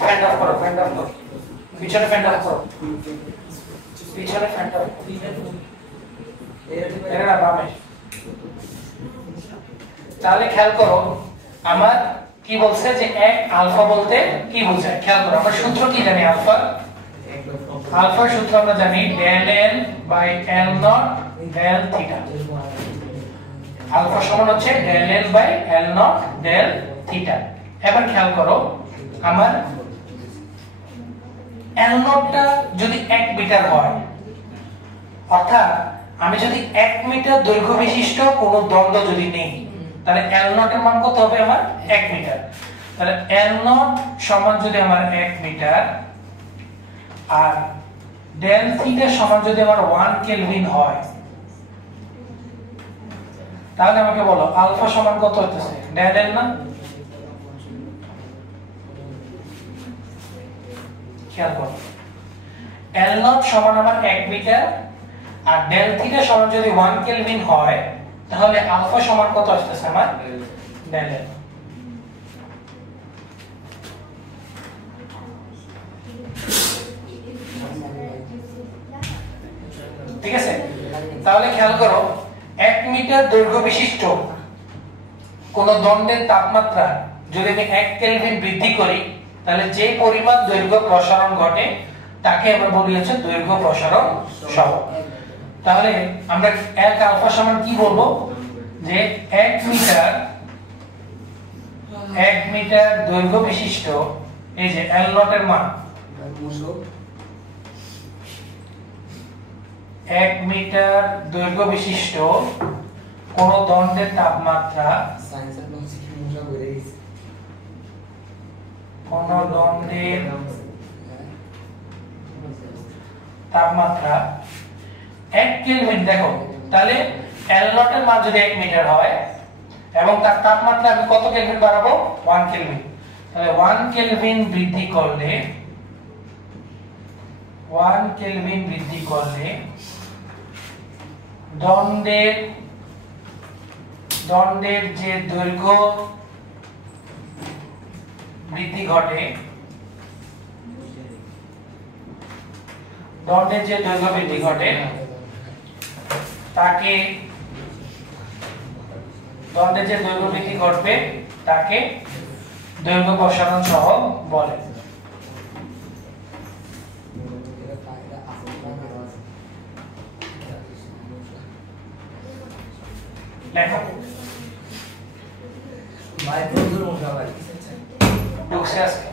Fan of করো, fan of করো, পিছনে ফ্যান অফ করো, পিছনে ফ্যান অফ, এরা বামে। তাহলে খেয়াল করো আমার কি বলছে যে এক আলফা বলতে কি বোঝায়, খেয়াল করো আমরা সূত্র কি জানি, আলফা আলফার সূত্র আমরা জানি del n by l naught del theta. Alpha সমান হচ্ছে del n by l naught del theta. এবার খেয়াল করো আমার l নটটা যদি 1 মিটার হয়, অর্থাৎ আমি যদি 1 মিটার দৈর্ঘ্য বিশিষ্ট কোন দণ্ড যদি নেই, তাহলে l নট এর মান কত হবে আমার 1 মিটার। তাহলে l নট সমান যদি আমার 1 মিটার আর del থিটা সমান যদি আমার 1 কেলভিন হয়, তাহলে আমাকে বলো আলফা সমান কত হতেছে, del n না? খেয়াল করো l নট সমান আমার 1 মিটার আর del থিটা সমান যদি 1 কেলভিন হয়, তাহলে আলফা সমান কত আসতেছে আমার del n। ঠিক আছে, তাহলে খেয়াল করো 1 মিটার দৈর্ঘ্য বিশিষ্ট কোন দণ্ডের তাপমাত্রা যদি আমি 1 কেলভিন বৃদ্ধি করি, তাহলে যে পরিমাণ দৈর্ঘ্য প্রসারণ ঘটে তাকে আমরা বলি হচ্ছে দৈর্ঘ্য প্রসারণ সহগ। তাহলে আমরা 1 আলফা সমান কি বলবো, যে 1 মিটার দৈর্ঘ্য বিশিষ্ট এই যে l নট এর মান 1 মিটার দৈর্ঘ্য বিশিষ্ট কোন দণ্ডের তাপমাত্রা কোন দণ্ডের তাপমাত্রা 1 কেলভিন। দেখো তাহলে l নট এর মান যদি 1 মিটার হয় এবং তার তাপমাত্রা আমি কত কেলভিন বাড়াবো, 1 কেলভিন, তাহলে 1 কেলভিন বৃদ্ধি করলে 1 কেলভিন বৃদ্ধি করলে দণ্ডের যে দৈর্ঘ্য বৃদ্ধি ঘটে, দণ্ডের যে দৈর্ঘ্য বৃদ্ধি ঘটে তাকে দণ্ডের যে দৈর্ঘ্য বৃদ্ধি ঘটবে তাকে দৈর্ঘ্য প্রসারণ সহগ বলে। লেখো ভাই বন্ধুর মুখা ভাই ঢুকছে আজকে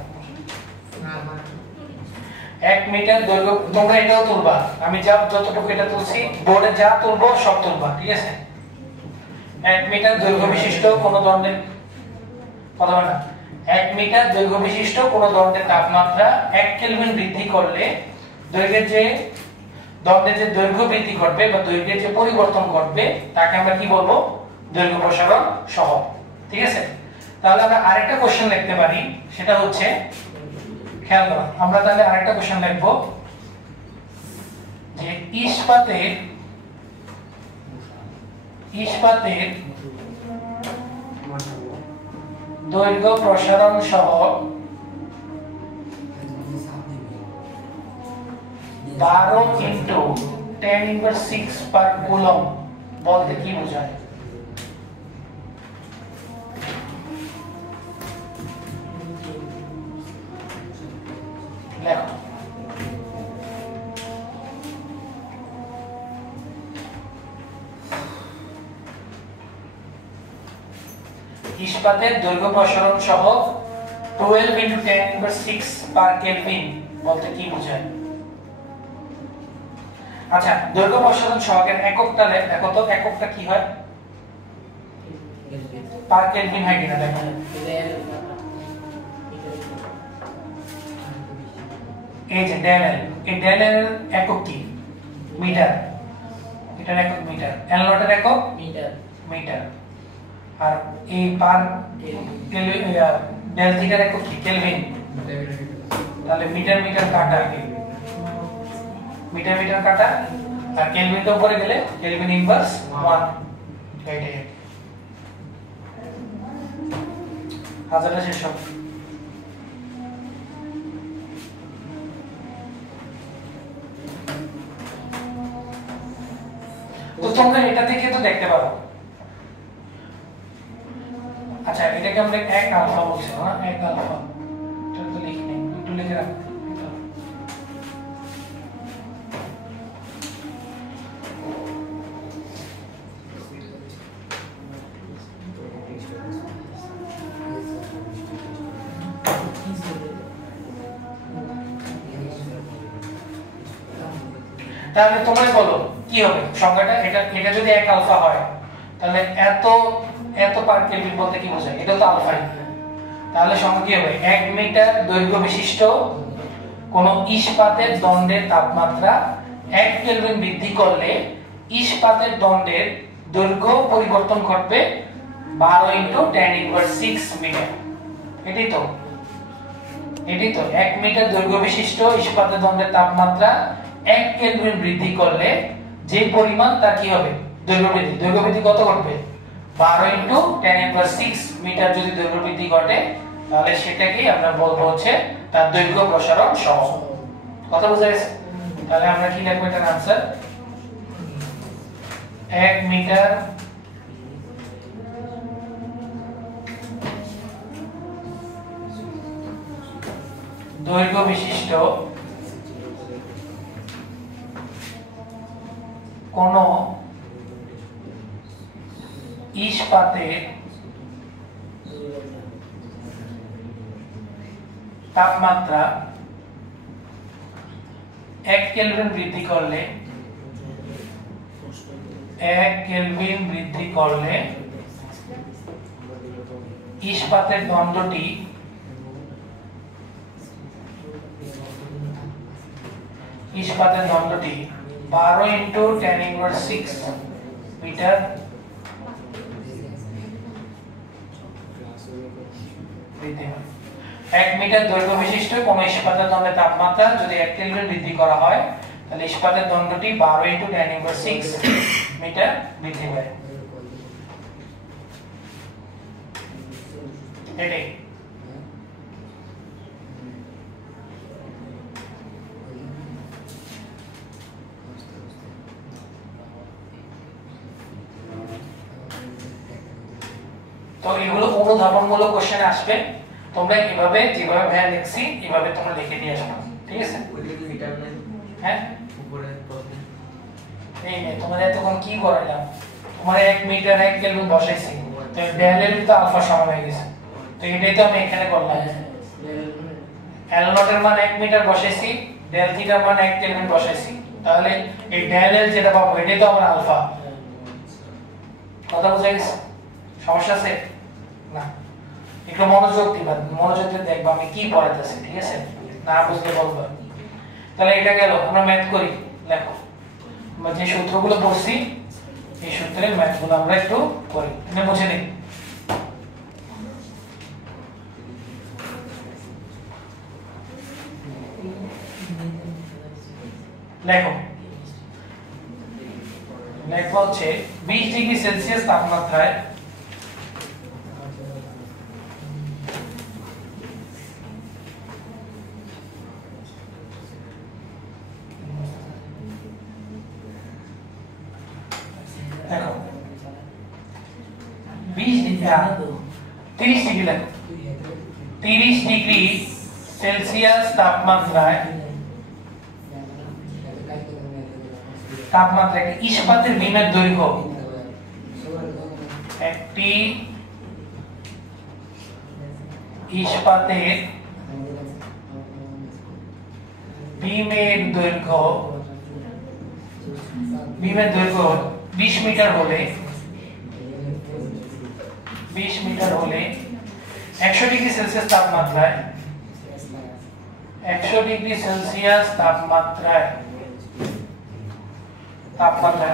1 মিটার দৈর্ঘ্য, তোমরা এটাও তুলবা, আমি যা যতটুকু এটা তুলছি বোর্ডে যা তুলবো সব তুলবা, ঠিক আছে? 1 মিটার দৈর্ঘ্য বিশিষ্ট কোন দণ্ডের কথা বলে না, 1 মিটার দৈর্ঘ্য বিশিষ্ট কোন দণ্ডের তাপমাত্রা 1 কেলভিন বৃদ্ধি করলে দৈর্ঘ্যের যে দণ্ডের যে দৈর্ঘ্য বৃদ্ধি ঘটবে বা দৈর্ঘ্যের যে পরিবর্তন ঘটবে তাকে আমরা কি বলবো, দৈর্ঘ্য প্রসারণ সহগ। ঠিক আছে, তাহলে আমরা আরেকটা কোশ্চেন লিখতে পারি, সেটা হচ্ছে খেয়াল করো আমরা তাহলে আরেকটা কোশ্চেন লিখবো যে ইস্পাতের দৈর্ঘ্য প্রসারণ সহগ 12 into 10⁻⁶ per কুলম্ব বলতে কি বোঝায়? লেখো ইস্পাতের দৈর্ঘ্য প্রসারণ সহগ 12 into 10⁻⁶ per কেলভিন বলতে কি বোঝায়? আচ্ছা, দৈর্ঘ্য প্রসারণ সহগের এককটা দেখো তো, এককটা কি হয়? পার কেলভিন হয় কিনা দেখো। এই যে del n, এই del n এর একক কি? মিটার। এটার একক মিটার। l নট এর একক মিটার। আর এই পার কেলভিন del থিটার একক কি? কেলভিন। তাহলে মিটার মিটার কাটা, মিটার মিটার কাটা, আর কেলভিন তো উপরে গেলে কেলভিন ইনভার্স 1। এইটাই হাজারটা শেষ হবে। তো তোমরা এটা থেকে তো দেখতে পারো। আচ্ছা এটাকে আমরা 1 আলফা বলছি না, 1 আলফা এটা তো লিখি নাই, একটু লিখে রাখ। তাহলে তোমরা বলো কি হবে সংখ্যাটা, এটা যদি 1 আলফা হয় তাহলে এত পার কেলভিন বলতে কি বোঝায়, এটা তো আলফাই। তাহলে সংখ্যা কি হবে, 1 মিটার দৈর্ঘ্য বিশিষ্ট কোন ইস্পাতের দণ্ডের তাপমাত্রা 1 কেলভিন বৃদ্ধি করলে ইস্পাতের দণ্ডের দৈর্ঘ্য পরিবর্তন ঘটবে 12 × 10⁻⁶ মিটার। এটাই তো 1 মিটার দৈর্ঘ্য বিশিষ্ট ইস্পাতের দণ্ডের তাপমাত্রা 1 কেলভিন বৃদ্ধি করলে যে পরিমাণ তার কি হবে, দৈর্ঘ্য বৃদ্ধি কত ঘটবে, 12 × 10⁻⁶ মিটার যদি দৈর্ঘ্য বৃদ্ধি ঘটে তাহলে সেটাকেই আমরা বলবো হচ্ছে তার দৈর্ঘ্য প্রসারণ সহ। কথা বুঝা গেছে? তাহলে আমরা কি লিখব এটার आंसर, 1 মিটার দৈর্ঘ্য বিশিষ্ট কোন ইস্পাতের তাপমাত্রা 1 কেলভিন বৃদ্ধি করলে ইস্পাতের দণ্ডটি 12 × 10⁻⁶ মিটার বৃদ্ধি হয়। 1 মিটার দৈর্ঘ্য বিশিষ্ট কোন ইস্পাতের দণ্ডের তাপমাত্রা যদি 1 কেলভিন বৃদ্ধি করা হয় তাহলে ইস্পাতের দণ্ডটি 12 × 10⁻⁶ মিটার বৃদ্ধি পায়। এটাই তো এগুলো অনুধাবনমূলক কোশ্চেন আসবে, তোমরা এভাবে যেভাবে ভাইয়া লিখছি এভাবে তোমরা লিখে দিয়ে আসবে, ঠিক আছে? হ্যাঁ উপরে প্রশ্ন এই নে তোমাদের তখন কি করাইলাম, তোমার 1 মিটার 1 কেলভিন বসাইছি, তো ডেল এল তো আলফা সমান হয়ে গেছে, তো এটাই তো আমি এখানে করলাম। এল নট এর মান 1 মিটার বসাইছি, ডেল থিটার মান 1 কেলভিন বসাইছি, তাহলে এই ডেল এল যেটা পাবো এটাই তো আমার আলফা। কথা বুঝা গেছে? সমস্যা আছে না? একটু মনোযোগ দিয়ে দেখবা আমি কি পড়াইতেছি, ঠিক আছে? না বুঝলে বলবা। তাহলে এটা গেল, আমরা ম্যাথ করি। দেখো আমরা যে সূত্রগুলো পড়ছি এই সূত্রের ম্যাথগুলো আমরা একটু করি, এটা বুঝে নিই। লেখো হচ্ছে 20 ডিগ্রি সেলসিয়াস তাপমাত্রায় দেখো 20 ডিগ্রি 30 ডিগ্রি লেখো 30 ডিগ্রি সেলসিয়াস তাপমাত্রায় একটি ইস্পাতের বিমের দৈর্ঘ্য, একটি ইস্পাতের বিমের দৈর্ঘ্য 20 মিটার হলে 100 ডিগ্রি সেলসিয়াস তাপমাত্রায় 100 ডিগ্রি সেলসিয়াস তাপমাত্রায়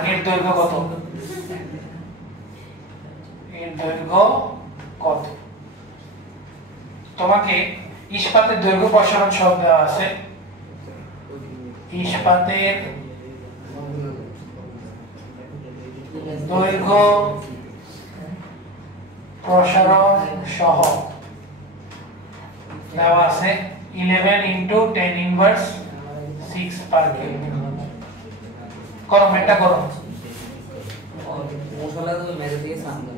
এর দৈর্ঘ্য কত? তোমাকে ইস্পাতের দৈর্ঘ্য প্রসারণ সহগ দেওয়া আছে। ইস্পাতের দৈর্ঘ্য প্রসারণ সহগ দেওয়া আছে 11 ইনটু 10 ইনভার্স 6 পার কিউ। করো এটা করো। মশলা তো মেরে দিয়ে সামনে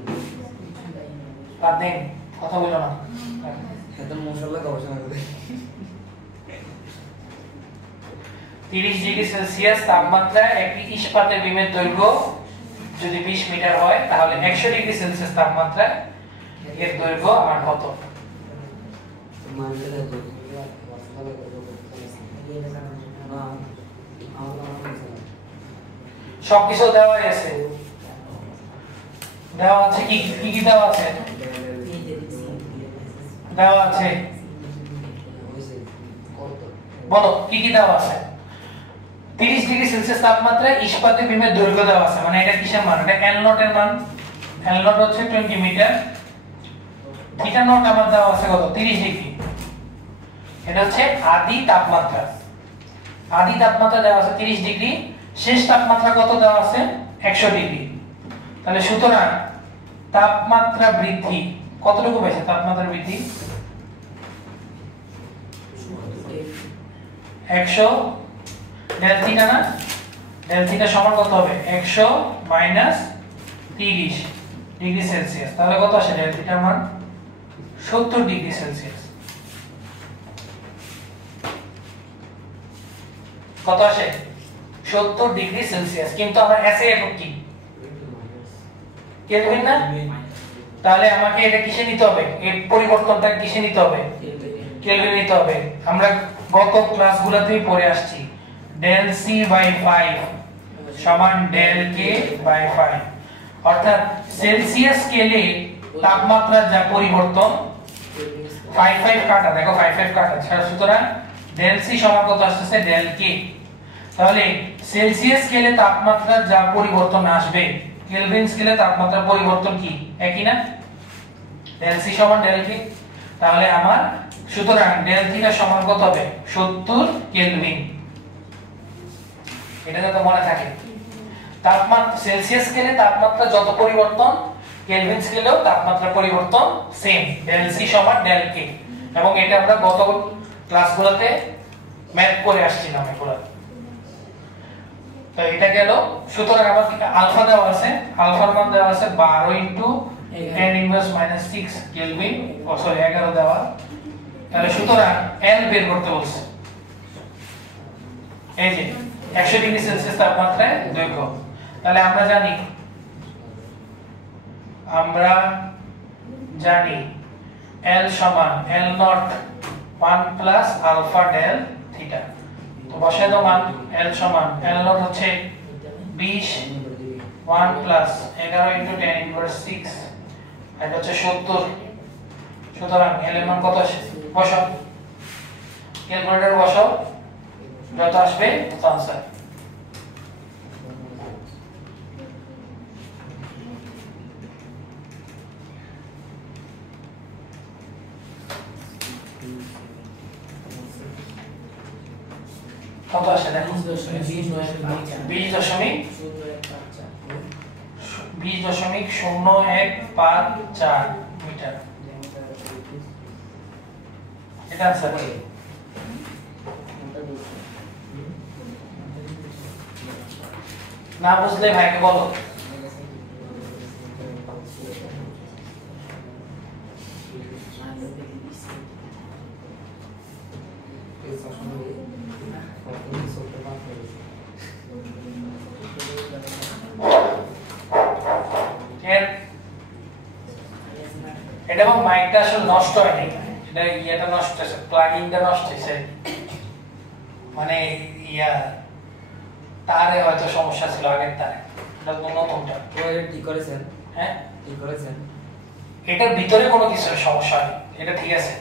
আর দেন কথা বলো না, এত মশলা গবেষণা করে। 30 ডিগ্রি সেলসিয়াস তাপমাত্রায় একটি ইস্পাতের বিমের দৈর্ঘ্য যদি 20 মিটার হয় তাহলে 100 ডিগ্রি সেলসিয়াস তাপমাত্রায় এর দৈর্ঘ্য আর কত? সবকিছু দেওয়া আছে, দেওয়া আছে কি কি দেওয়া আছে? দেওয়া আছে, বলো কি কি দেওয়া আছে? 30 ডিগ্রি সেলসিয়াস তাপমাত্রায় ইস্পাতের বিমের দৈর্ঘ্য দেওয়া আছে, মানে এটা কিসের মান? এটা L নট এর মান। L নট হচ্ছে 20 মিটার, থিটা নট আমার দেওয়া আছে কত? 30 ডিগ্রি। এটা হচ্ছে আদি তাপমাত্রা, আদি তাপমাত্রা দেওয়া আছে 30 ডিগ্রি, শেষ তাপমাত্রা কত দেওয়া আছে? 100 ডিগ্রি। তাহলে সুতরাং তাপমাত্রা বৃদ্ধি কতটুকু পাইছে? তাপমাত্রা বৃদ্ধি 100 ডেল থিটা না, ডেল থিটা সমান কত হবে? 100 মাইনাস 30 ডিগ্রি সেলসিয়াস, তাহলে কত আসে? ডেল থিটার মান 70 ডিগ্রি সেলসিয়াস। কত আসে? 70 ডিগ্রি সেলসিয়াস। কিন্তু আমার এসআই একক কি? কেলভিন না? তাহলে আমাকে এটা কিসে নিতে হবে? এর পরিবর্তনটা কিসে নিতে হবে? কেলভিন নিতে হবে। আমরা গত ক্লাসগুলোতেই পড়ে আসছি ডেল সি বাই 5 সমান ডেল কে বাই 5, অর্থাৎ সেলসিয়াস স্কেলে তাপমাত্রার যা পরিবর্তন 5 কাটা, দেখো 5 কাটা, সুতরাং ডেল সি সমান কত আসছে? ডেল কে। তাহলে সেলসিয়াস স্কেলে তাপমাত্রার যা পরিবর্তন আসবে কেলভিন স্কেলে তাপমাত্রার পরিবর্তন কি একই না? ডেল সি সমান ডেল কে। তাহলে আমার সুতরাং ডেল থিটা সমান কত হবে? 70 কেলভিন। এটা যাতে মনে থাকে। তাপমাত্রা সেলসিয়াস স্কেলে তাপমাত্রা যত পরিবর্তন কেলভিন স্কেলেও তাপমাত্রা পরিবর্তন সেম, ডেল সি সমান ডেল কে। এবং এটা আমরা গত ক্লাসগুলোতে ম্যাথ করে আসছিলাম এগুলা। তো এটা গেল। সুতরাং আমার আলফা দেওয়া আছে, আলফার মান দেওয়া আছে 12 into 10 inverse minus 6 kelvin, sorry 11 দেওয়া। তাহলে সুতরাং L বের করতে বলছে, এই যে 100 ডিগ্রি সেলসিয়াস তাপমাত্রায় দৈর্ঘ্য। তাহলে আমরা জানি L সমান L naught 1 plus alpha del theta. তো বসায় দাও মান। L সমান L নট হচ্ছে 20 1 প্লাস 11 ইনটু 10 ইনভার্স 6, এটা হচ্ছে 70। সুতরাং L এর মান কত আসে? বসাও, ক্যালকুলেটর বসাও, যত আসবে তত আনসার। কত আসে দেখো? 20.0154 মিটার। এটা আনসার। না বুঝলে ভাইকে বলো। এটা মাইকটা আসলে নষ্ট হয়নি, এটা ইয়েটা নষ্ট হয়েছে, প্লাগইনটা নষ্ট হয়েছে, মানে তারে হয়তো সমস্যা ছিল আগের তারে, এটা নতুনটা। এটা ঠিক করেছেন? হ্যাঁ ঠিক করেছেন। এটার ভিতরে কোনো কিছু সমস্যা নেই, এটা ঠিক আছে।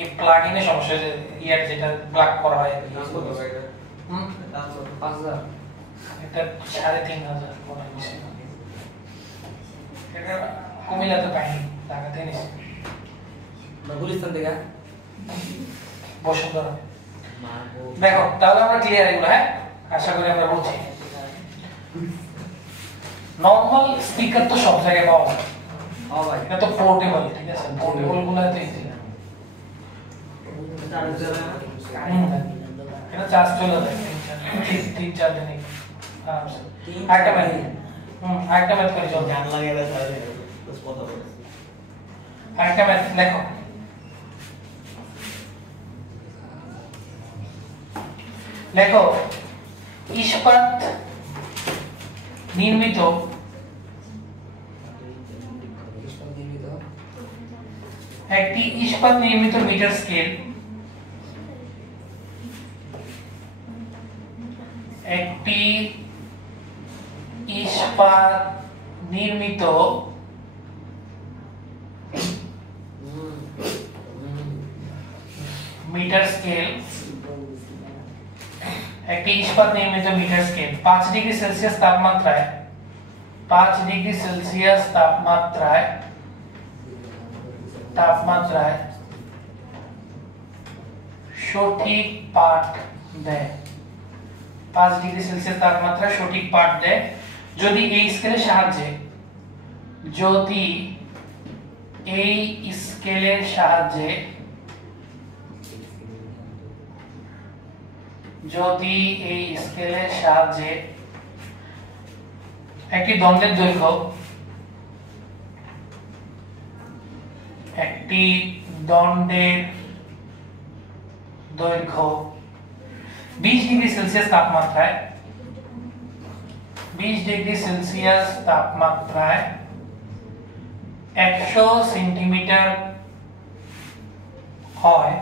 এই প্লাগইনে সমস্যা, যে ইয়ার যেটা প্লাগ করা হয়। হুম 5000, এটা 3500 মনে হচ্ছে। এটা কুমিল্লাতে পাইনি, ঢাকাতে নিছি। গুলিস্তান থেকে বসুন্ধরা। দেখো তাহলে আমরা ক্লিয়ার এগুলো, হ্যাঁ আশা করি আমরা বুঝছি। নরমাল স্পিকার তো সব জায়গায় পাওয়া যায়, হ্যাঁ ভাই, এটা তো পোর্টেবল, ঠিক আছে, পোর্টেবল গুলো তো ইজি। এটা চার্জ চলে যায় 3-4 দিনে আরামসে। আরেকটা ম্যাথ আরেকটা ম্যাথ করে চল। গান লাগাইলে তাহলে বস কথা বলে। আরেকটা ম্যাথ লেখো। লেখো ইস্পাত নির্মিত একটি ইস্পাত নির্মিত মিটার স্কেল একটি ইস্পাত নির্মিত মিটার স্কেল একটি ইস্পাত নির্মিত মিটার স্কেল 5 ডিগ্রি সেলসিয়াস তাপমাত্রায় 5 ডিগ্রি সেলসিয়াস তাপমাত্রায় সঠিক পাঠ দেয়। 5 ডিগ্রি সেলসিয়াস তাপমাত্রায় সঠিক পাঠ দেয় যদি এই স্কেলের সাহায্যে একটি দণ্ডের দৈর্ঘ্য 20 ডিগ্রি সেলসিয়াস তাপমাত্রায় 100 সেন্টিমিটার হয়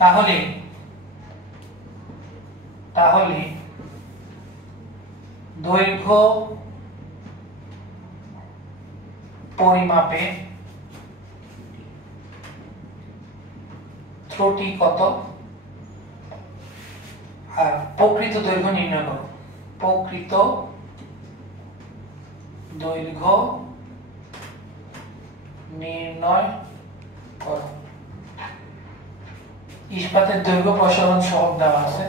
তাহলে দৈর্ঘ্য পরিমাপে ত্রুটি কত আর প্রকৃত দৈর্ঘ্য নির্ণয় করো। প্রকৃত দৈর্ঘ্য নির্ণয় করো। ইস্পাতের দৈর্ঘ্য প্রসারণ সহগ দেওয়া আছে।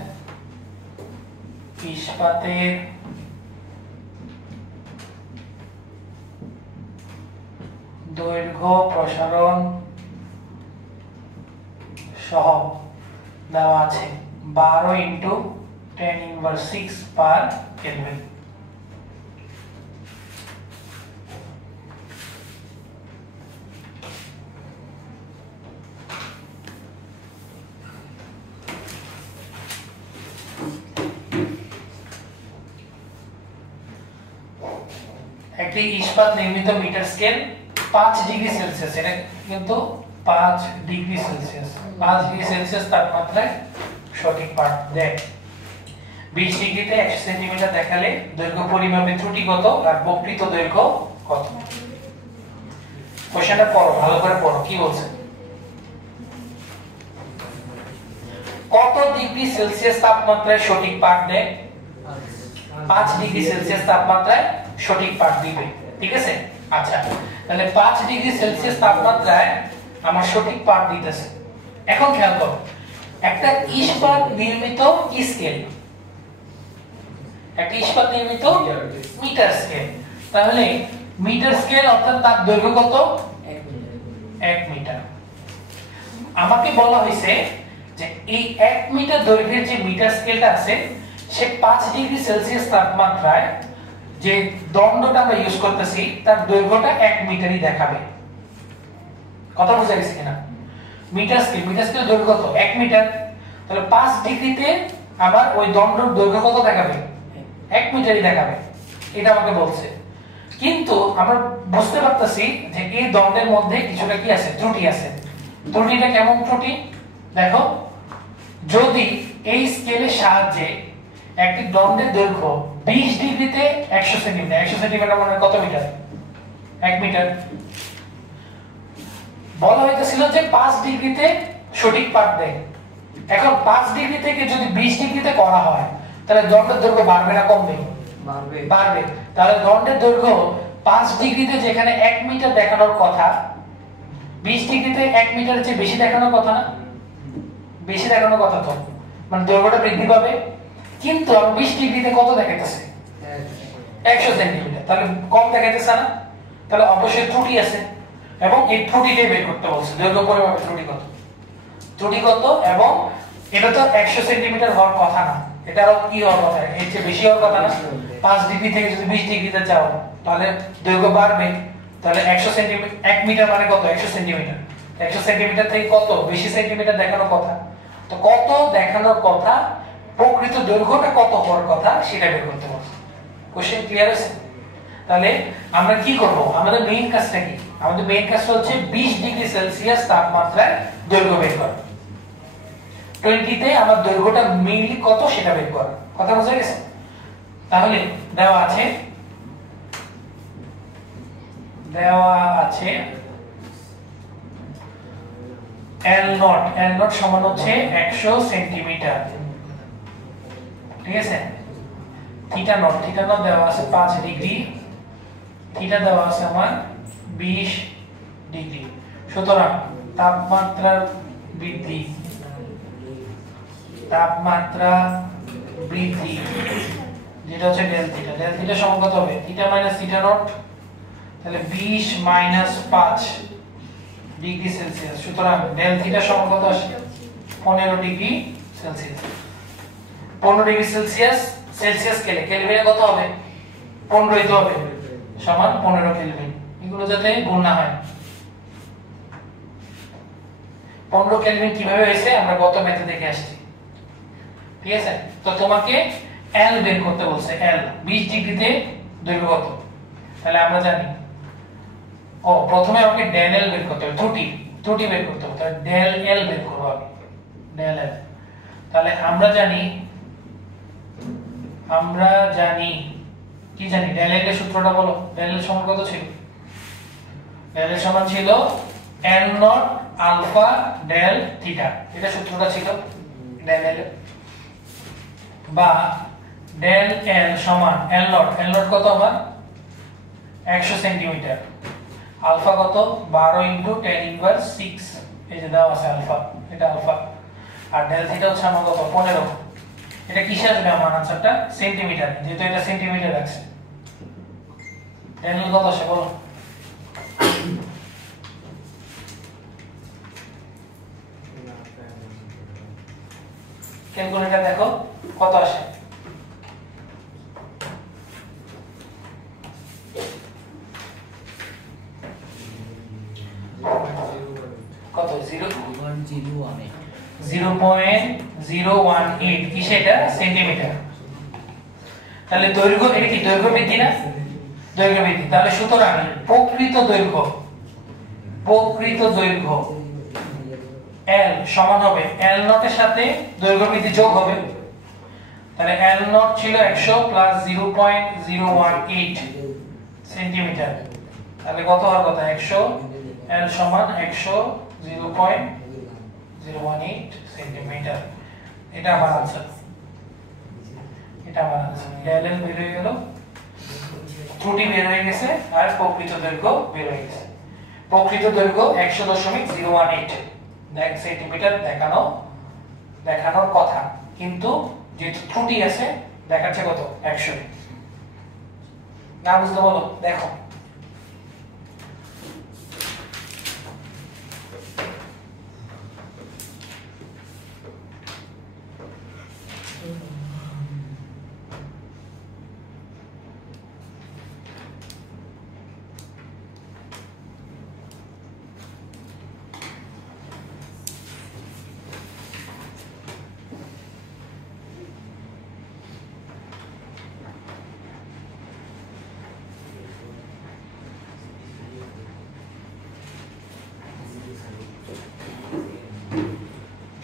ইস্পাতের দৈর্ঘ্য প্রসারণ সহগ দেওয়া আছে 12 × 10⁻⁶ পার কেলভিন। একটি ইস্পাত নির্মিত মিটার স্কেল 5 ডিগ্রি সেলসিয়াস, এটা কিন্তু 5 ডিগ্রি সেলসিয়াস তাপমাত্রায় সঠিক পাঠ দেয়। 20 ডিগ্রিতে 100 সেন্টিমিটার দেখালে দৈর্ঘ্য পরিমাপে ত্রুটি কত আর প্রকৃত দৈর্ঘ্য কত? কোশ্চেনটা পড়ো, ভালো করে পড়ো কি বলছে। কত ডিগ্রি সেলসিয়াস তাপমাত্রায় সঠিক পাঠ দেয়? 5 ডিগ্রি সেলসিয়াস তাপমাত্রায় সঠিক পাঠ দিবে, ঠিক আছে? আচ্ছা, তাহলে 5 ডিগ্রি সেলসিয়াস তাপমাত্রায় আমার সঠিক পাঠ দিতেছে। এখন খেয়াল করো, একটা ইস্পাত নির্মিত স্কেল, একটা ইস্পাত নির্মিত মিটার স্কেল, তাহলে মিটার স্কেল অর্থাৎ তার দৈর্ঘ্য কত? 1 মিটার। আমাকে বলা হয়েছে যে এই 1 মিটার দৈর্ঘ্যের যে মিটার স্কেলটা আছে সে 5 ডিগ্রি সেলসিয়াস তাপমাত্রায় যে দণ্ডটা আমরা ইউজ করতেছি তার দৈর্ঘ্যটা 1 মিটারই দেখাবে। কথা বুঝা গেছে কিনা? মিটার স্কেল দৈর্ঘ্য কত? 1 মিটার। তাহলে 5 ডিগ্রিতে আমার ওই দণ্ডের দৈর্ঘ্য কত দেখাবে? 1 মিটারই দেখাবে, এটা আমাকে বলছে। কিন্তু আমরা বুঝতে পারতেছি যে এই দণ্ডের মধ্যে কিছুটা কি আছে? ত্রুটি আছে। ত্রুটিটা কেমন ত্রুটি? দেখো, যদি এই স্কেলের সাহায্যে একটি দণ্ডের দৈর্ঘ্য 20 ডিগ্রিতে 100 সেন্টিমিটার, 100 সেন্টিমিটার মানে কত মিটার? 1 মিটার। বলা হইতেছিল যে 5 ডিগ্রিতে সঠিক পাঠ দেয়। এখন 5 ডিগ্রি থেকে যদি 20 ডিগ্রিতে করা হয় তাহলে দণ্ডের দৈর্ঘ্য বাড়বে না কমবে? বাড়বে। তাহলে দণ্ডের দৈর্ঘ্য 5 ডিগ্রিতে যেখানে 1 মিটার দেখানোর কথা, 20 ডিগ্রিতে 1 মিটার চেয়ে বেশি দেখানোর কথা না? বেশি দেখানোর কথা তো, মানে দৈর্ঘ্যটা বৃদ্ধি পাবে। কিন্তু 20 ডিগ্রিতে কত দেখাইতেছে? 100 সেন্টিমিটার, তাহলে কম দেখাইতেছে না? তাহলে অবশ্যই ত্রুটি আছে। এবং এই ত্রুটিটা বের করতে বলছে দৈর্ঘ্য পরিমাপের ত্রুটি কত, ত্রুটি কত, এবং এটা তো 100 সেন্টিমিটার হওয়ার কথা না, এটা আরো কি হওয়ার কথা, এর চেয়ে বেশি হওয়ার কথা না। 5 ডিগ্রি থেকে যদি 20 ডিগ্রিতে যাও তাহলে দৈর্ঘ্য বাড়বে, তাহলে 100 সেন্টিমিটার 1 মিটার মানে কত, 100 সেন্টিমিটার, 100 সেন্টিমিটার থেকে কত বেশি সেন্টিমিটার দেখানোর কথা, তো কত দেখানোর কথা, প্রকৃত দৈর্ঘ্যটা কত হওয়ার কথা সেটা বের করতে বলছে। কোশ্চেন ক্লিয়ার আছে? তাহলে আমরা কি করব, আমাদের মেইন কাজটা কি, আমাদের মেইন কাজটা হচ্ছে 20 ডিগ্রি সেলসিয়াস তাপমাত্রায় দৈর্ঘ্য বের করা। 20 তে আমার দৈর্ঘ্যটা মেইনলি কত সেটা বের করা, কথা বোঝা গেছে? তাহলে দেওয়া আছে L নট সমান হচ্ছে 100 সেন্টিমিটার, ঠিক আছে। থিটা নট দেওয়া আছে 5 ডিগ্রি, থিটা দেওয়া আছে আমার 20 ডিগ্রি। সুতরাং তাপমাত্রা বৃদ্ধি যেটা হচ্ছে ডেল থিটা সমান কত হবে, থিটা মাইনাস থিটা নট, তাহলে 20 মাইনাস 5 ডিগ্রি সেলসিয়াস। সুতরাং ডেল থিটা সমান কত আসে, 15 ডিগ্রি সেলসিয়াস। 15 ডিগ্রি সেলসিয়াস কেলভিনে কত হবে, 15 ই তো হবে, সমান 15 কেলভিন। এগুলো যাতে ভুল না হয়। 15 কেলভিন কিভাবে হয়েছে আমরা গত ম্যাথে দেখে আসছি, ঠিক আছে। তো তোমাকে L বের করতে বলছে, L 20 ডিগ্রিতে দৈর্ঘ্য কত, তাহলে আমরা জানি প্রথমে আমাকে ডেল L বের করতে হবে, ত্রুটি বের করতে হবে, তাহলে ডেল L বের করব আমি, ডেল L। তাহলে আমরা জানি কি জানি, ডেল L এর সূত্রটা বলো, ডেল L সমান কত ছিল, ডেল L সমান ছিল L naught alpha del theta, এটা সূত্রটা ছিল ডেল L, বা ডেল L সমান L নট কত আমার 100 সেন্টিমিটার, আলফা কত 12 ইনটু 10 ইনভার্স 6, এই যে দেওয়া আছে আলফা, এটা আলফা, আর ডেল থিটা হচ্ছে আমার কত 15। এটা কিসে আসবে আমার আনসারটা, সেন্টিমিটার, যেহেতু এটা সেন্টিমিটার আছে। ডেল L কত আসে বলো, ক্যালকুলেটর দেখো কত আসে, কত 0.018 কিসে, এটা সেন্টিমিটার। তাহলে দৈর্ঘ্য, এটা কি দৈর্ঘ্য বৃদ্ধি না, দৈর্ঘ্য বৃদ্ধি। তাহলে সুতরাং প্রকৃত দৈর্ঘ্য L সমান হবে L নটের সাথে দৈর্ঘ্য বৃদ্ধি যোগ হবে, তাহলে L নট ছিল 100 প্লাস 0.018 সেন্টিমিটার, তাহলে কত হওয়ার কথা 100, L সমান 100 0.018 সেন্টিমিটার। এটা আমার আনসার, ডেল L বের হয়ে গেল, ত্রুটি বের হয়ে গেছে, আর প্রকৃত দৈর্ঘ্য বের হয়ে গেছে। প্রকৃত দৈর্ঘ্য 100.018 সেন্টিমিটার দেখানোর কথা, কিন্তু যেহেতু ত্রুটি আছে দেখাচ্ছে কত 100। না বুঝতে বলো, দেখো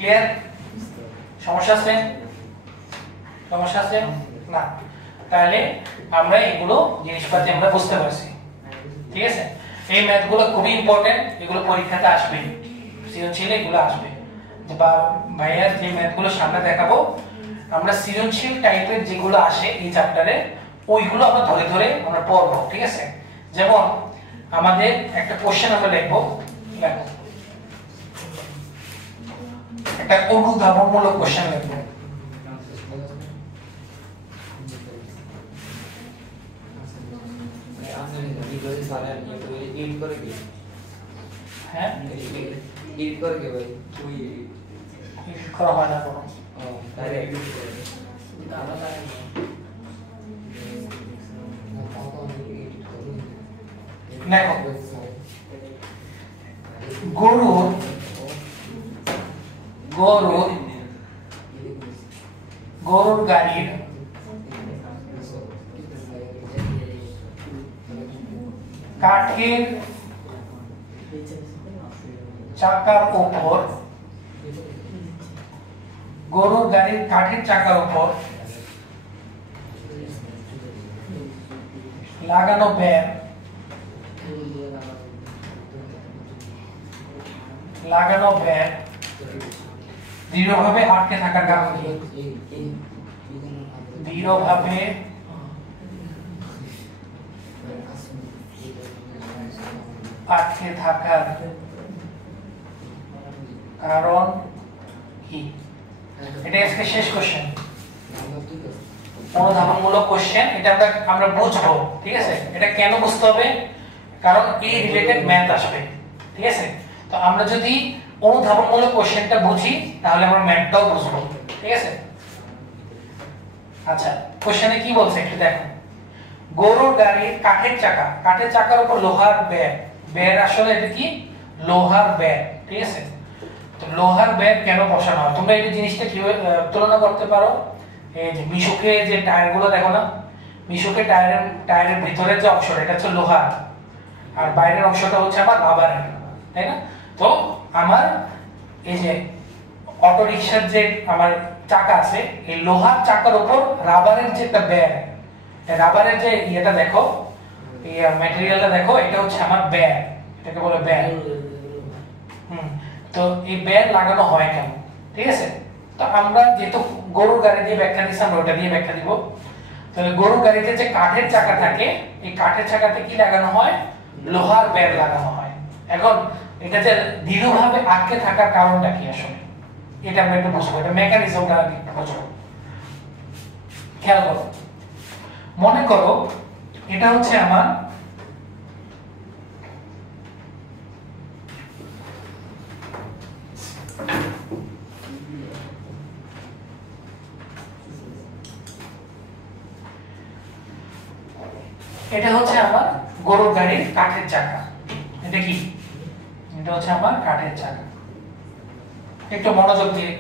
ক্লিয়ার, সমস্যা আছে না? তাহলে আমরা এগুলো জিনিসপাতি আমরা বুঝতে পারছি, ঠিক আছে। এই ম্যাথগুলো খুবই ইম্পর্টেন্ট, এগুলো পরীক্ষাতে আসবে, সৃজনশীল এগুলো আসবে। বা ভাইয়া যে ম্যাথগুলো সামনে দেখাবো আমরা সৃজনশীল টাইপের যেগুলো আসে এই চ্যাপ্টারে, ওইগুলো আমরা ধরে ধরে আমরা পড়বো, ঠিক আছে। যেমন আমাদের একটা কোশ্চেন আমরা লিখবো, দেখো একটা অনুধাবনমূলক কোশ্চেন লিখবো, হ্যাঁ এডিট করে কে ভাই ওই এডিট করা হয় না কোনো। ও তাই এডিট করে দেখো গরুর গরুর গরুর গাড়ির কাঠের চাকার উপর গরুর গাড়ির কাঠের চাকার উপর লাগানো ব্যাগ দৃঢ়ভাবে আটকে থাকার কারণ কি? দৃঢ়ভাবে আটকে থাকার কারণ কি? এটা আজকে শেষ কোশ্চেন, অনুধাবনমূলক কোশ্চেন। এটা আমরা বুঝবো, ঠিক আছে? এটা কেন বুঝতে হবে? কারণ এই রিলেটেড ম্যাথ আসবে, ঠিক আছে? তো আমরা যদি অনুধাবনমূলক কোশ্চেনটা বুঝি তাহলে আমরা ম্যাথটাও বুঝবো, ঠিক আছে? আচ্ছা, কোশ্চেনে কি বলছে একটু দেখো। গরুর গাড়ির কাঠের চাকার উপর লোহার ব্যাগ। ব্যাগ আসলে এটা কি? লোহার ব্যাগ, ঠিক আছে? তো লোহার ব্যাগ কেন বসানো হয়? তোমরা এই জিনিসটা কিভাবে তুলনা করতে পারো? এই যে মিশুকে যে টায়ারগুলো দেখো না, মিশুকে টায়ারের ভিতরের যে অংশটা এটা হচ্ছে লোহার, আর বাইরের অংশটা হচ্ছে আমার রাবারের, তাই না? তো আমার এই যে অটো রিকশার যে আমার চাকা আছে, এই লোহার চাকার উপর রাবারের যে একটা ব্যাগ, রাবারের যে ইয়েটা দেখো, এই ম্যাটেরিয়ালটা দেখো, এটা হচ্ছে আমার ব্যাগ, এটাকে বলে ব্যাগ। তো এই ব্যাগ লাগানো হয় কেন, ঠিক আছে? তো আমরা যেহেতু গরুর গাড়ি দিয়ে ব্যাখ্যা দিচ্ছি, আমরা ওটা দিয়ে ব্যাখ্যা দিব। তাহলে গরুর গাড়িতে যে কাঠের চাকা থাকে, এই কাঠের চাকাতে কি লাগানো হয়? লোহার ব্যাগ লাগানো হয়। এখন এটা যে দৃঢ়ভাবে আটকে থাকার কারণটা কি আসলে, এটা আমরা একটু বুঝবো, এটা মেকানিজমটা একটু বুঝবো। খেয়াল করো, মনে করো এটা হচ্ছে আমার এটা হচ্ছে আমার গরুর গাড়ির কাঠের চাকা। এটা কি? এটা হচ্ছে আমার কাঠের চাকা। একটু মনোযোগ দিয়ে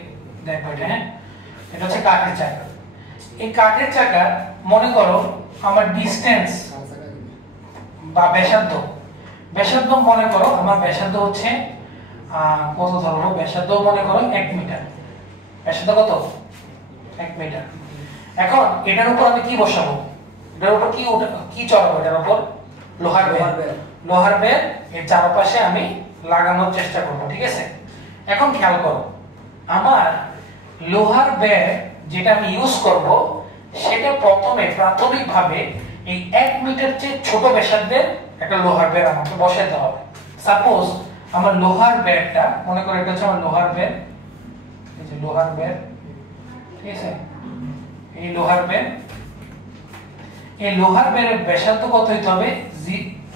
দেখো এটা, হ্যাঁ? এটা হচ্ছে কাঠের চাকা। এই কাঠের চাকা মনে করো আমার ডিসটেন্স বা ব্যাসার্ধ মনে করো আমার ব্যাসার্ধ হচ্ছে কত ধরো, ব্যাসার্ধ মনে করো 1 মিটার। ব্যাসার্ধ কত? 1 মিটার। এখন এটার উপর আমি কি বসাবো? এটার উপর কি চড়াবো? এটার উপর লোহার বেল এর চারপাশে আমি লাগানোর চেষ্টা করব, ঠিক আছে? এখন খেয়াল করো, আমার লোহার বেল যেটা আমি ইউজ করব সেটা প্রথমে প্রাথমিকভাবে এই 1 মিটার চেয়ে ছোট ব্যাসার্ধের একটা লোহার বেল আমাকে বসাতে হবে। সাপোজ আমার লোহার বেলটা মনে করো এটা হচ্ছে আমার লোহার বেল, এই যে লোহার বেল, ঠিক আছে? এই লোহার বেল, এই লোহার বেলের ব্যাসার্ধ কত হইতে হবে?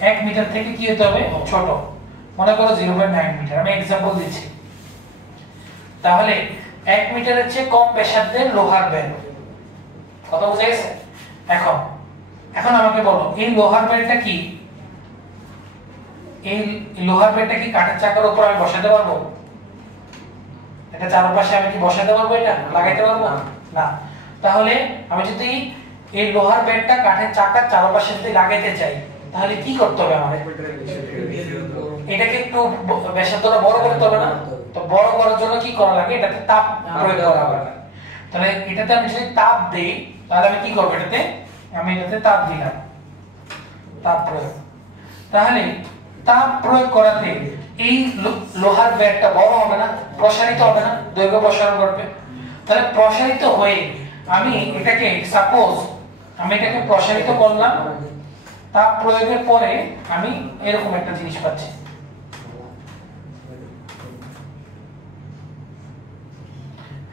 1 মিটার থেকে কি হতে হবে? ছোট, মনে করো 0.9 মিটার। আমি एग्जांपल দিচ্ছি। তাহলে 1 মিটারের চেয়ে কম ব্যাসার্ধের লোহার বেল, কথা বুঝে গেছে? এখন আমাকে বলো এই লোহার বেলটা কি? এই লোহার বেলটা কি কাঠের চাকার উপর আমি বসাতে পারবো? এটা চারপাশে আমি কি বসাতে পারবো? এটা লাগাইতে পারবো না। তাহলে আমি যদি এই লোহার বেলটা কাঠের চাকার চারপাশে যদি লাগাইতে চাই তাহলে কি করতে হবে আমাদের? এটাকে একটু ব্যাসার্ধটা বড় করতে হবে না? তো বড় করার জন্য কি করা লাগে? এটাতে তাপ প্রয়োগ করা লাগে। তাহলে এটাতে আমি যদি তাপ দেই তাহলে আমি কি করব? আমি এটাতে তাপ দিলাম, তাপ প্রয়োগ। তাহলে তাপ প্রয়োগ করাতে এই লোহার বেলটা বড় হবে না? প্রসারিত হবে না? দৈর্ঘ্য প্রসারণ করবে। তাহলে প্রসারিত হয়ে আমি এটাকে সাপোজ আমি এটাকে প্রসারিত করলাম, তাপ প্রয়োগের পরে আমি এরকম একটা জিনিস পাচ্ছি।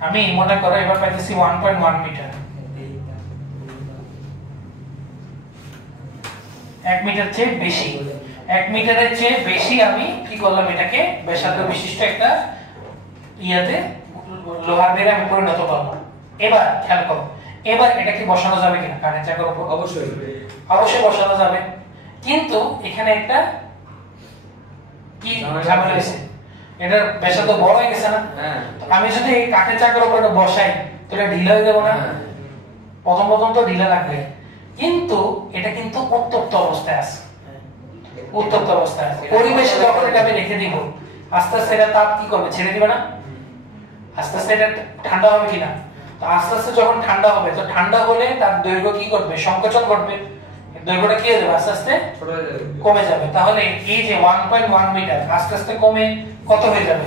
আমি মনে করো এবার পাইতেছি 1.1 মিটার। 1 মিটার চেয়ে বেশি। 1 মিটারের চেয়ে বেশি আমি কি করলাম, এটাকে ব্যাসার্ধ বিশিষ্ট একটা ইয়াতে লোহার বেড়ে আমি পরিণত করলাম। এবার খেয়াল করো, এবার এটা কি বসানো যাবে কিনা কাঠের চাকার উপর? অবশ্যই অবশ্যই বসানো যাবে, কিন্তু এখানে একটা কি ঝামেলা হয়েছে, এটার ব্যাসার্ধ বড় হয়ে গেছে না? হ্যাঁ তো আমি যদি এই কাঠের চাকার উপর এটা বসাই তো এটা ঢিলা হয়ে যাবে না? প্রথম প্রথম তো ঢিলা লাগবে, কিন্তু এটা কিন্তু উত্তপ্ত অবস্থায় আছে, উত্তপ্ত অবস্থায় আছে। পরিবেশে যখন এটা আমি রেখে দিব, আস্তে আস্তে এটা তাপ কি করবে, ছেড়ে দিবে না? আস্তে আস্তে এটা ঠান্ডা হবে কিনা? তো আস্তে আস্তে যখন ঠান্ডা হবে, তো ঠান্ডা হলে তার দৈর্ঘ্য কি করবে, সংকোচন ঘটবে, দৈর্ঘ্যটা কি হয়ে যাবে, আস্তে আস্তে ছোট হয়ে যাবে। কমে যাবে। তাহলে এই যে 1.1 মিটার আস্তে আস্তে কমে কত হয়ে যাবে,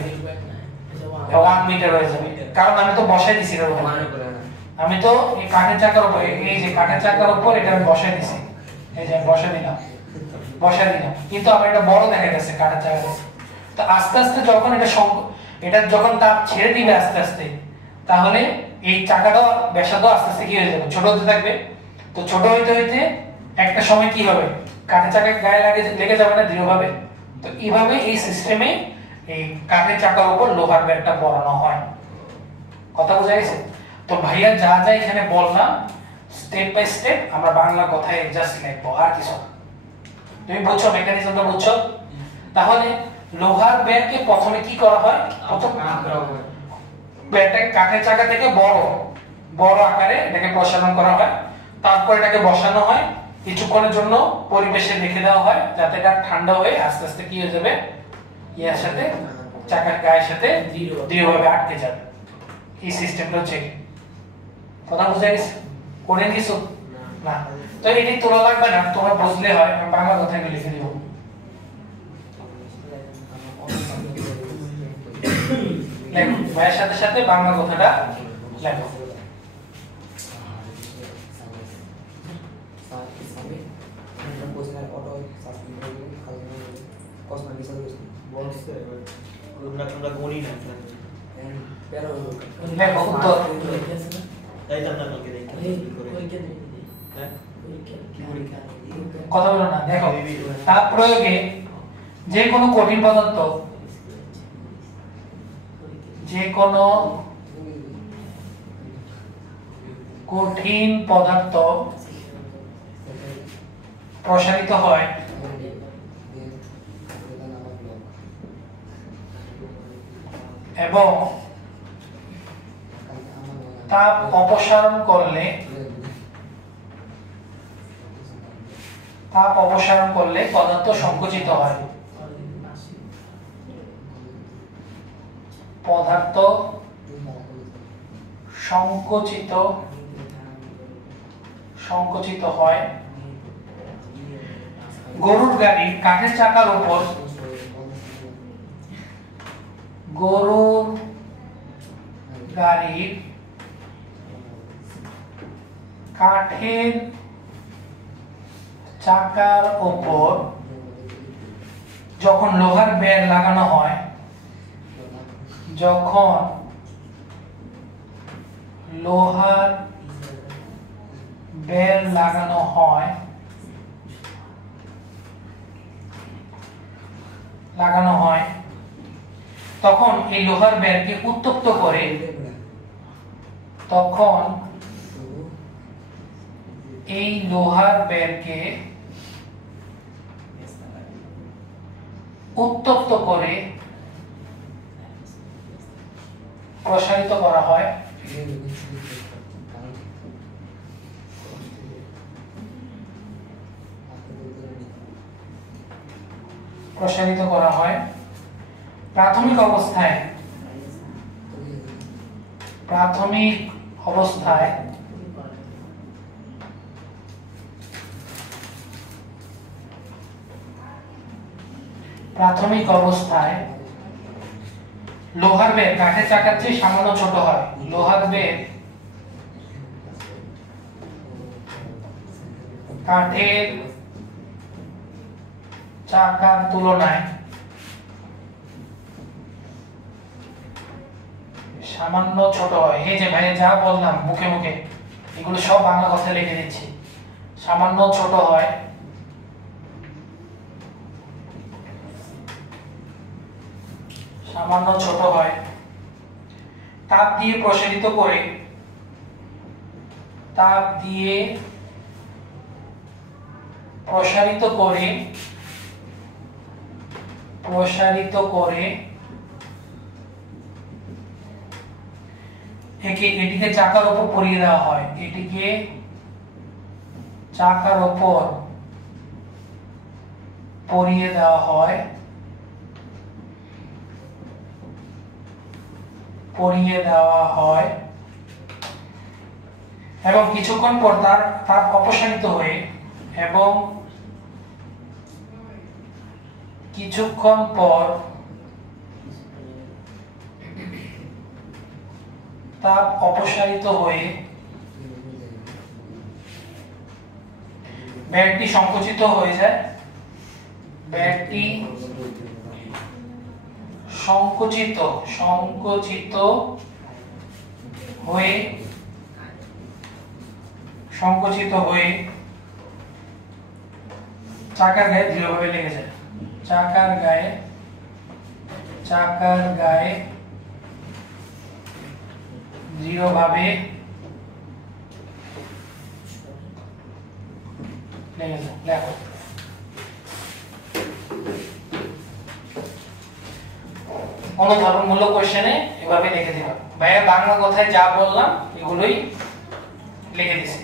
1 মিটার হয়ে যাবে, কারণ আমি তো বসাই দিছি এর উপর। মানে করে না। আমি তো এই কাঠের চাকার উপর, এই যে কাঠের চাকার উপর এটা আমি বসাই দিছি, এই যে আমি বসাই দিলাম, কিন্তু আমার এটা বড় দেখা গেছে কাঠের চাকা। তো আস্তে আস্তে যখন এটা যখন তাপ ছেড়ে দিবে আস্তে আস্তে, তাহলে এই চাকাটা ব্যাসার্ধ আস্তে আস্তে কি হয়ে যাবে, ছোট হতে থাকবে। তো ছোট হইতে হইতে একটা সময় কি হবে, কাঠের চাকার গায়ে লেগে যাবে না দৃঢ়ভাবে। তো এইভাবে এই সিস্টেমে এই কাঠের চাকার উপর লোহার বেড়টা বসানো হয়। কথা বোঝা গেছে? তো ভাইয়া যা যা এখানে বললাম স্টেপ বাই স্টেপ আমরা বাংলা কথায় জাস্ট লিখবো, আর কিছু না। তুমি বুঝছো, মেকানিজমটা বুঝছো? তাহলে লোহার বেড়কে প্রথমে কি করা হয়, প্রথম বেড়টাকে কাঠের চাকা থেকে বড় আকারে এটাকে প্রসারণ করা হয়, তারপর এটাকে বসানো হয়, কিছুক্ষণের জন্য পরিবেশে রেখে দেওয়া হয় যাতে এটা ঠান্ডা হয়ে আস্তে আস্তে কি হয়ে যাবে, ইয়ার সাথে চাকার গায়ের সাথে দৃঢ়ভাবে আটকে যাবে। এই সিস্টেমটা হচ্ছে, কথা বুঝে গেছে? করে কিছু না, তো এটি তোলা লাগবে না, তোমরা বুঝলে হয়, আমি বাংলা কথায় লিখে দিব। লেখো ভাইয়ের সাথে সাথে বাংলা কথাটা লেখো। আমরা গণি না লেখো উত্তর। তাইতাম না কালকে দেখি হ্যাঁ কথা বলো না, দেখো তাপ প্রয়োগে যে কোনো কঠিন পদার্থ, যে কোনো কঠিন পদার্থ প্রসারিত হয় এবং তাপ অপসারণ করলে পদার্থ সংকুচিত হয়। পদার্থ সংকুচিত হয়। গরুর গাড়ি কাঠের চাকার উপর, গরুর গাড়ির কাঠের চাকার উপর যখন লোহার বেড় লাগানো হয়, যখন লোহার বেড় লাগানো হয় তখন এই লোহার বেড়কে উত্তপ্ত করে, তখন এই লোহার বেড়কে উত্তপ্ত করে প্রসারিত করা হয়। প্রাথমিক অবস্থায় লোহার বেড় কাঠের চাকার চেয়ে সামান্য ছোট হয়। লোহার বেড় কাঠের চাকার তুলনায় সামান্য ছোট হয়। এই যে ভাই যা বললাম মুখে মুখে, এগুলো সব বাংলা কথায় লিখে দিচ্ছি। সামান্য ছোট হয় সামান্য ছোট হয়, তাপ দিয়ে প্রসারিত করে, তাপ দিয়ে প্রসারিত করে, প্রসারিত করে এটিকে চাকার উপর পরিয়ে দেওয়া হয়, এটিকে চাকার উপর পরিয়ে দেওয়া হয়, পরিয়ে দেওয়া হয় এবং কিছুক্ষণ পর তার অপসারিত হয়ে এবং কিছুক্ষণ পর তাপ অপসারিত হয়ে ব্যাগটি সংকুচিত হয়ে যায়, ব্যাগটি সংকুচিত হয়ে চাকার গায়ে দৃঢ়ভাবে লেগে যায়, চাকার গায়ে দৃঢ়ভাবে লেগে যায়। লেখো অনুধাবনমূলক কোশ্চেনে এভাবে লিখে দিবা। ভাইয়া বাংলা কথায় যা বললাম এগুলোই লিখে দিছি।